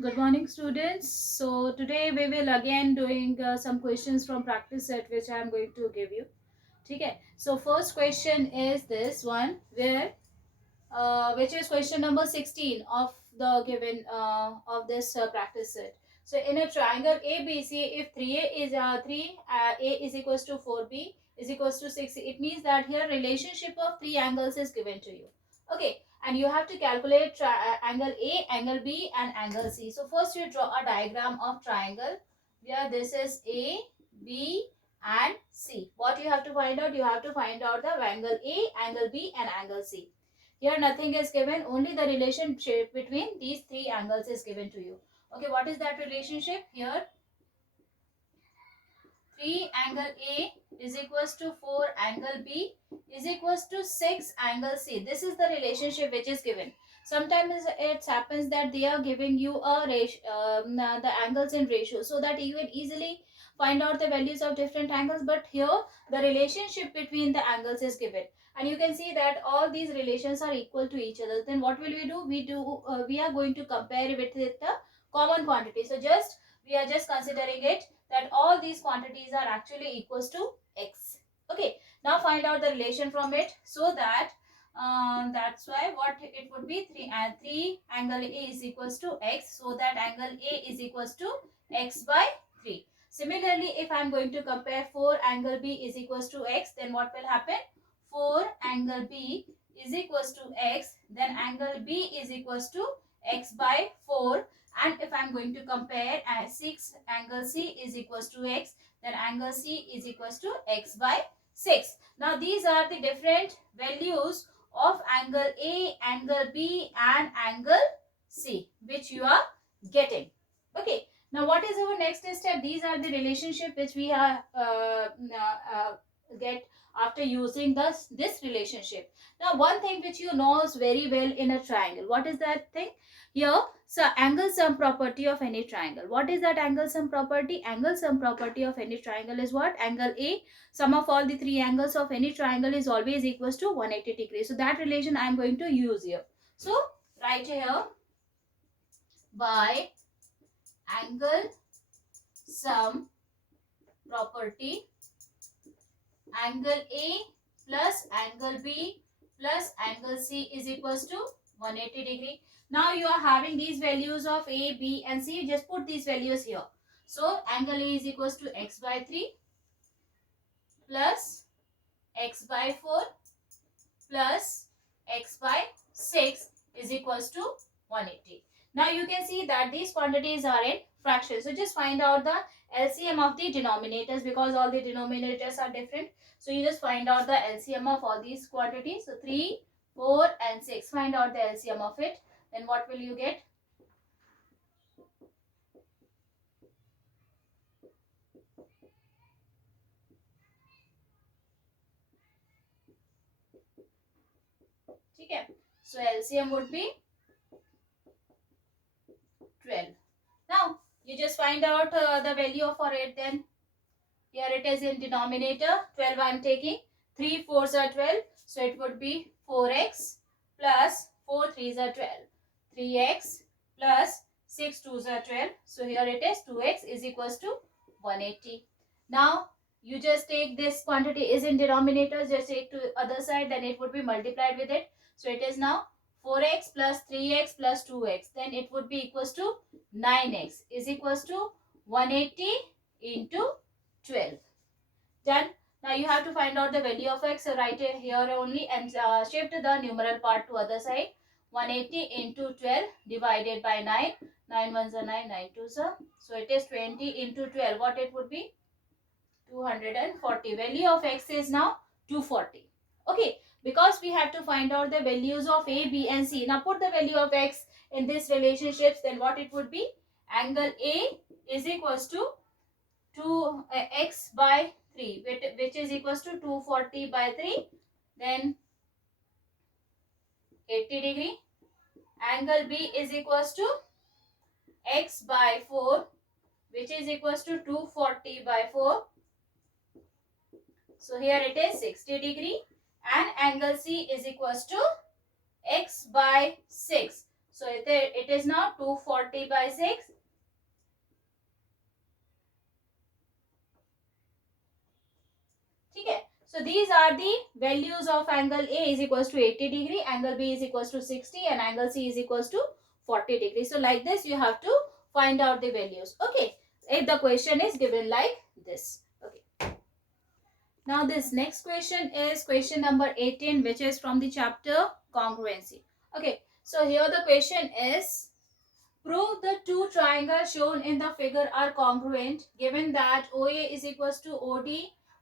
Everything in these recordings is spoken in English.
Good morning, students. So today we will again doing some questions from practice set which I am going to give you. Okay. So first question is this one where which is question number 16 of the given of this practice set. So in a triangle ABC, if 3A is 3A is equals to 4B is equals to 6, it means that here relationship of three angles is given to you. Okay, and you have to calculate angle A, angle B, and angle C. So first you draw a diagram of triangle where this is A, B, and C. What you have to find out? You have to find out the angle A, angle B, and angle C. Here nothing is given, only the relationship between these three angles is given to you. Okay, what is that relationship? Here 3 angle A is equals to 4 angle B is equals to 6 angle C. This is the relationship which is given. Sometimes it happens that they are giving you a ratio, the angles in ratio, so that you can easily find out the values of different angles. But here the relationship between the angles is given, and you can see that all these relations are equal to each other. Then what will we do? We are going to compare it with the common quantity. So just we are just considering it that all these quantities are actually equals to x. Okay, now find out the relation from it, so that that's why what it would be 3 angle A is equals to x, so that angle A is equals to x by 3. Similarly, if I am going to compare 4 angle B is equals to x, then what will happen? 4 angle B is equals to x, then angle B is equals to x by 4. And if I'm going to compare 6 angle C is equals to x, then angle C is equals to x by 6. Now these are the different values of angle A, angle B, and angle C which you are getting. Okay, now what is our next step? These are the relationship which we are get after using this relationship. Now one thing which you knows very well in a triangle, what is that thing? Here, so angle sum property of any triangle. What is that angle sum property? Angle sum property of any triangle is what? Angle A, sum of all the three angles of any triangle is always equals to 180 degrees. So that relation I am going to use here. So right here, by angle sum property, angle A plus angle B plus angle C is equals to 180 degree. Now you are having these values of A, B, and C. Just put these values here. So angle A is equals to x by 3 plus x by 4 plus x by 6 is equals to 180. Now you can see that these quantities are in fractions. So just find out the LCM of the denominators, because all the denominators are different. So you just find out the LCM of all these quantities. So 3, 4 and 6. Find out the LCM of it. Then what will you get? Okay. So LCM would be 12. Now you just find out the value for it. Then here it is in denominator 12 I am taking. 3 4s are 12. So it would be 4x plus 4 3s are 12. 3x plus 6 2s are 12. So here it is 2x is equals to 180. Now you just take this quantity is in denominator, just take to other side, then it would be multiplied with it. So it is now 4x plus 3x plus 2x. Then it would be equals to 9x is equals to 180 into 12. Done. Now you have to find out the value of x. So write it here only and shift the numeral part to other side. 180 into 12 divided by 9. 9 ones are 9, 9 twos are. So it is 20 into 12. What it would be? 240. Value of x is now 240. Okay, because we have to find out the values of A, B and C. Now put the value of x in this relationships, then what it would be? Angle A is equals to 2x by 3, which is equals to 240 by 3, then 80 degree. Angle B is equals to x by 4, which is equals to 240 by 4. So here it is 60 degree. And angle C is equals to x by 6. So it is now 240 by 6. Okay. So these are the values of angle A is equals to 80 degree, angle B is equals to 60 and angle C is equals to 40 degree. So like this you have to find out the values. Okay. If the question is given like this. Okay. Now this next question is question number 18, which is from the chapter congruency. Okay. So here the question is, prove the two triangles shown in the figure are congruent given that OA is equals to OD,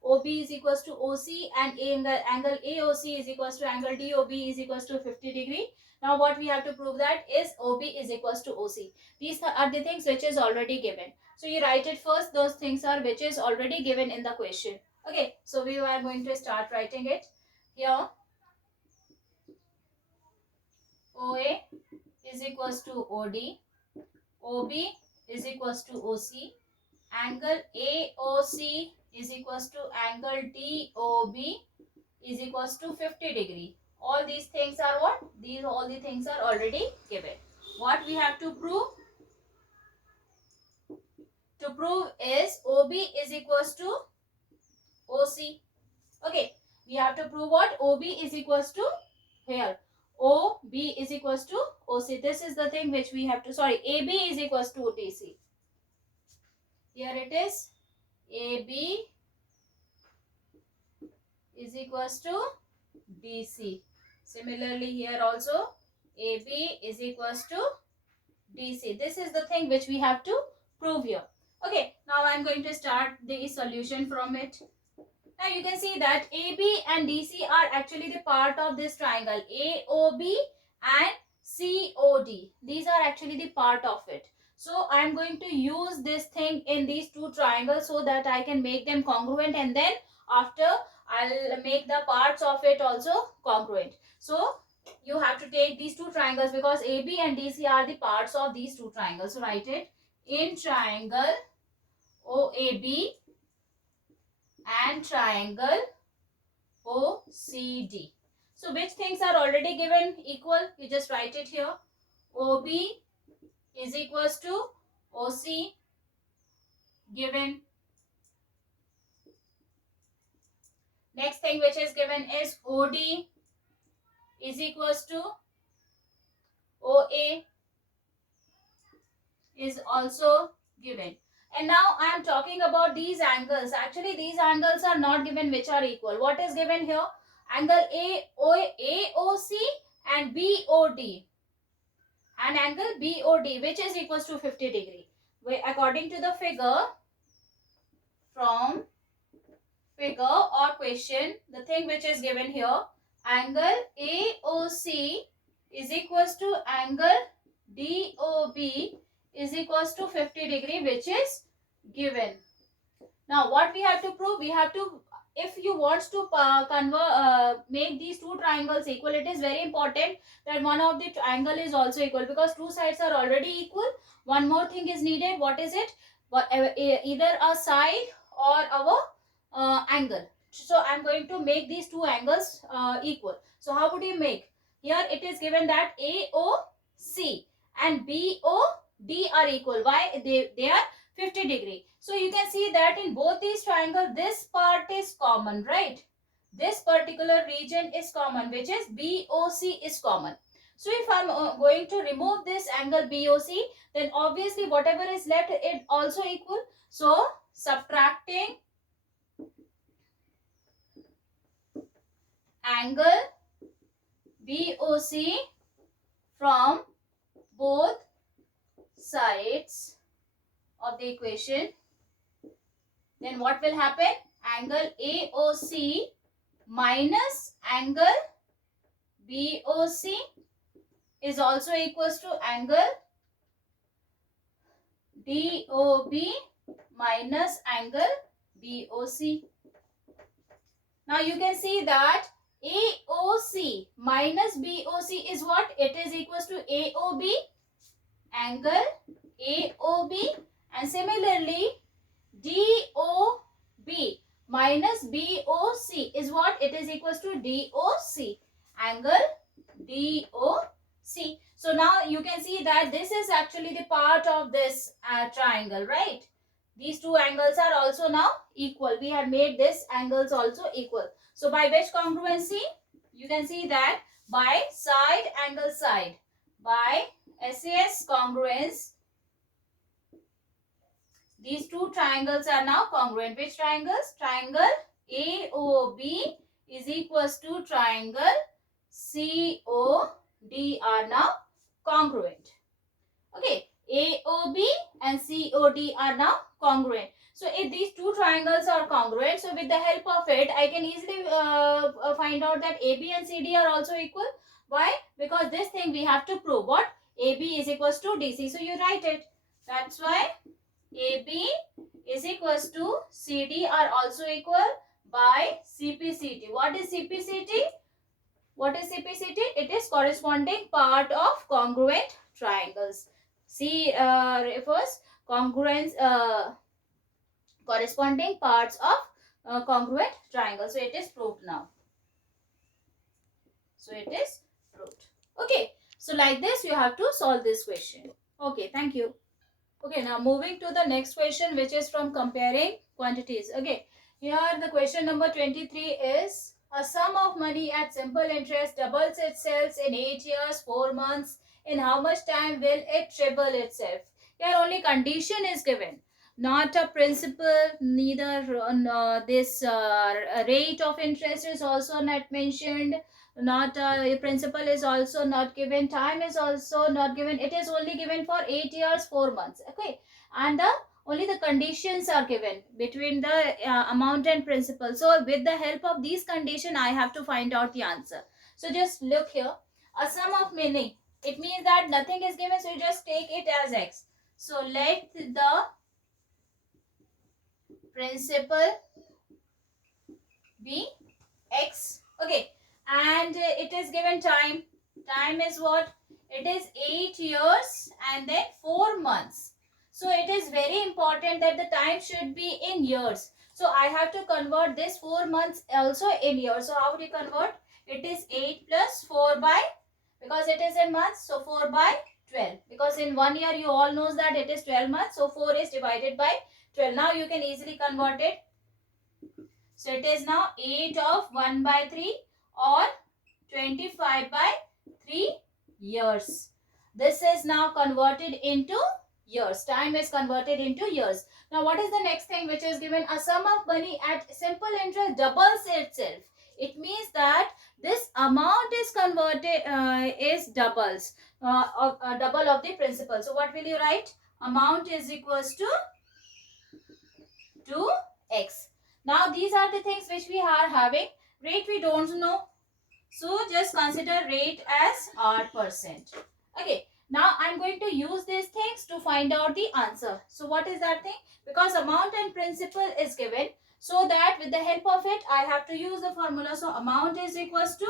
OB is equals to OC and angle AOC is equals to angle DOB is equals to 50 degree. Now what we have to prove that is OB is equals to OC. These are the things which is already given. So you write it first, those things are which is already given in the question. Okay, so we are going to start writing it. Here OA is equals to OD, OB is equals to OC, angle AOC is equals to angle DOB is equals to 50 degree. All these things are what? All the things are already given. What we have to prove? To prove is OB is equals to OC. Okay, we have to prove what? OB is equals to here. OB is equals to OC. This is the thing which we have to, sorry, AB is equals to OTC. Here it is. AB is equals to DC. Similarly here also AB is equals to DC. This is the thing which we have to prove here. Okay, now I am going to start the solution from it. Now you can see that AB and DC are actually the part of this triangle AOB and COD. These are actually the part of it. So I am going to use this thing in these two triangles so that I can make them congruent, and then after I'll make the parts of it also congruent. So you have to take these two triangles because AB and DC are the parts of these two triangles. So write it in triangle OAB and triangle OCD. So which things are already given equal? You just write it here. OB is equals to OC given. Next thing which is given is OD is equals to OA is also given. And now I am talking about these angles. Actually, these angles are not given which are equal. What is given here? Angle AOC and BOD. And angle BOD, which is equals to 50 degree. According to the figure, from figure or question, the thing which is given here, angle AOC is equals to angle DOB is equals to 50 degree, which is given. Now what we have to prove? We have to, if you want to make these two triangles equal, it is very important that one of the angle is also equal, because two sides are already equal. One more thing is needed. What is it? Either a side or our angle. So I am going to make these two angles equal. So how would you make? Here it is given that AOC and BOD are equal. Why? They are 50 degree. So you can see that in both these triangles, this part is common, right? This particular region is common, which is BOC is common. So if I'm going to remove this angle BOC, then obviously whatever is left, it also equal. So subtracting angle BOC from both sides of the equation, then what will happen? Angle AOC minus angle BOC is also equals to angle DOB minus angle BOC. Now you can see that AOC minus BOC is what? It is equals to AOB, angle AOB, and similarly DOB minus BOC is what? It is equals to DOC, angle DOC. See, so now you can see that this is actually the part of this triangle, right? These two angles are also now equal. We have made this angles also equal. So by which congruency? You can see that by side angle side. By SAS congruence, these two triangles are now congruent. Which triangles? Triangle AOB is equals to triangle COD are now congruent. Okay, AOB and COD are now congruent. So if these two triangles are congruent, so with the help of it, I can easily find out that AB and CD are also equal. Why? Because this thing we have to prove. What? AB is equals to DC. So you write it. That's why AB is equals to CD are also equal by CPCT. What is CPCT? What is CPCT? It is corresponding part of congruent triangles. C refers congruence corresponding parts of congruent triangles. So it is proved now. So it is proved. Okay. So like this you have to solve this question. Okay. Thank you. Okay, now moving to the next question, which is from comparing quantities. Okay, here the question number 23 is a sum of money at simple interest doubles itself in 8 years, 4 months. In how much time will it triple itself? Here only condition is given, not a principle, neither this rate of interest is also not mentioned, not principal is also not given, time is also not given. It is only given for 8 years 4 months. Okay, and the only the conditions are given between the amount and principal. So with the help of these condition I have to find out the answer. So just look here, a sum of money, it means that nothing is given, so you just take it as x. So let the principal be x. Okay, and it is given time. Time is what? It is 8 years and then 4 months. So it is very important that the time should be in years. So I have to convert this 4 months also in years. So how would you convert? It is 8 plus 4 by, because it is in months, so 4 by 12. Because in 1 year you all knows that it is 12 months. So 4 is divided by 12. Now you can easily convert it. So it is now 8 of 1 by 3 or 25 by 3 years. This is now converted into years. Time is converted into years. Now what is the next thing which is given? A sum of money at simple interest doubles itself. It means that this amount is converted, is doubles, double of the principal. So what will you write? Amount is equals to 2x. Now these are the things which we are having. Rate we don't know, so just consider rate as R%. Okay, now I'm going to use these things to find out the answer. So what is that thing? Because amount and principal is given, so that with the help of it I have to use the formula. So amount is equals to,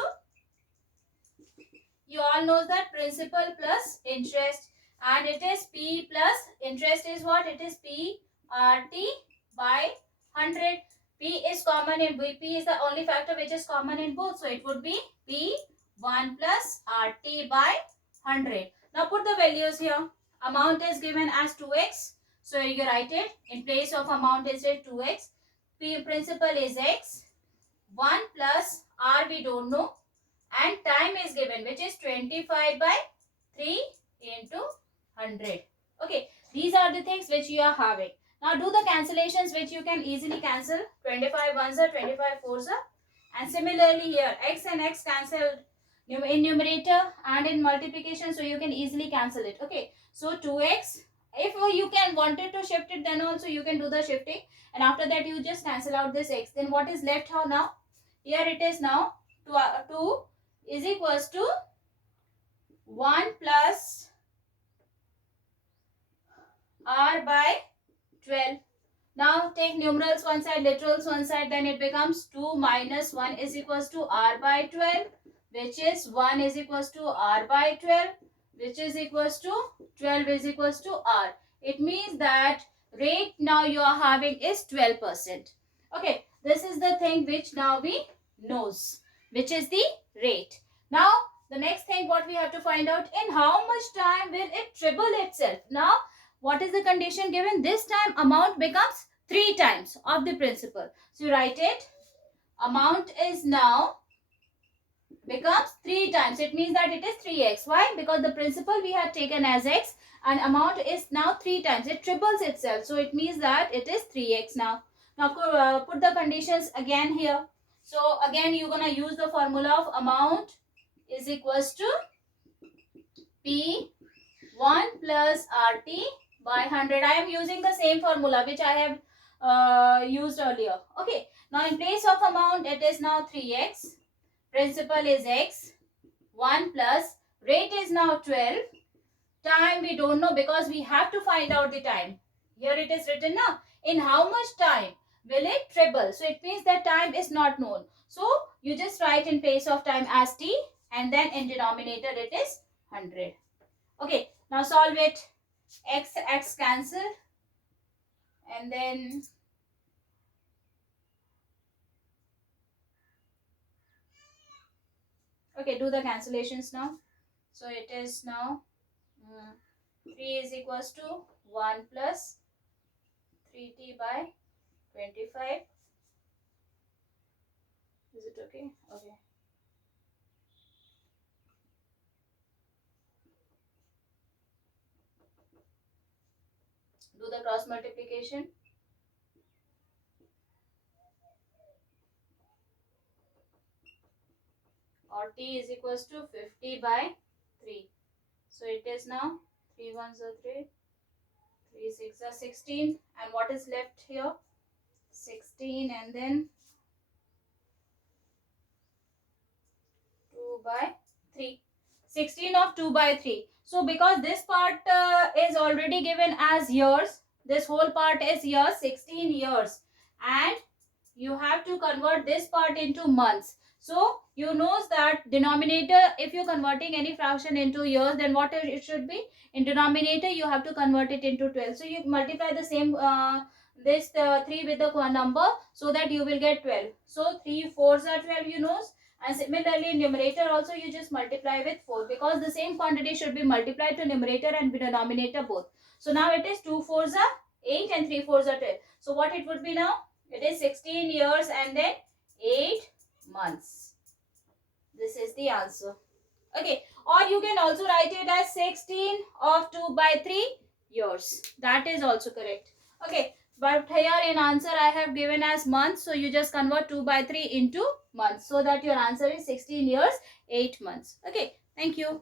you all know that principal plus interest, and it is P plus interest is what? It is P RT by 100. P is common in B. P is the only factor which is common in both. So it would be P1 plus RT by 100. Now put the values here. Amount is given as 2x. So you write it. In place of amount is 2x. P principal is x. 1 plus R we don't know. And time is given, which is 25 by 3 into 100. Okay. These are the things which you are having. Now do the cancellations which you can easily cancel. 25 ones are 25 fours are. And similarly here x and x cancelled in numerator and in multiplication. So you can easily cancel it. Okay. So 2x. If you can wanted to shift it, then also you can do the shifting. And after that you just cancel out this x. Then what is left here now? Here it is now 2 is equals to 1 plus R by 12. Now take numerals one side, literals one side, then it becomes 2 minus 1 is equals to R by 12, which is 1 is equals to R by 12, which is equals to 12 is equals to R. It means that rate now you are having is 12%. Okay, this is the thing which now we knows, which is the rate. Now the next thing what we have to find out, in how much time will it triple itself? Now, what is the condition given? This time amount becomes 3 times of the principal. So you write it, amount is now becomes 3 times. It means that it is 3x. Why? Because the principal we had taken as x and amount is now 3 times. It triples itself. So it means that it is 3x now. Now put the conditions again here. So again you're going to use the formula of amount is equals to P1 plus RT by 100. I am using the same formula which I have used earlier. Okay. Now in place of amount it is now 3x. Principal is x. 1 plus rate is now 12. Time we don't know because we have to find out the time. Here it is written now. In how much time will it triple? So it means that time is not known. So you just write in place of time as t and then in denominator it is 100. Okay, now solve it. X cancel and then okay, do the cancellations now. So it is now 3 is equals to 1 plus 3t by 25. Is it okay? Okay. Do the cross multiplication. Or t is equals to 50 by 3. So it is now 3 ones are 3, 3 6 are 16. And what is left here? 16 and then 2 by 3. 16 of 2 by 3. So because this part is already given as years, this whole part is years, 16 years. And you have to convert this part into months. So you knows that denominator, if you're converting any fraction into years, then what it should be? In denominator, you have to convert it into 12. So you multiply the same, this 3 with the number so that you will get 12. So 3 4s are 12, you know. And similarly, in numerator also you just multiply with 4 because the same quantity should be multiplied to numerator and denominator both. So now it is 2 4s are 8 and 3 4s are 12. So what it would be now? It is 16 years and then 8 months. This is the answer. Okay. Or you can also write it as 16 of 2 by 3 years. That is also correct. Okay. But here in answer I have given as months. So you just convert 2 by 3 into months. So that your answer is 16 years, 8 months. Okay. Thank you.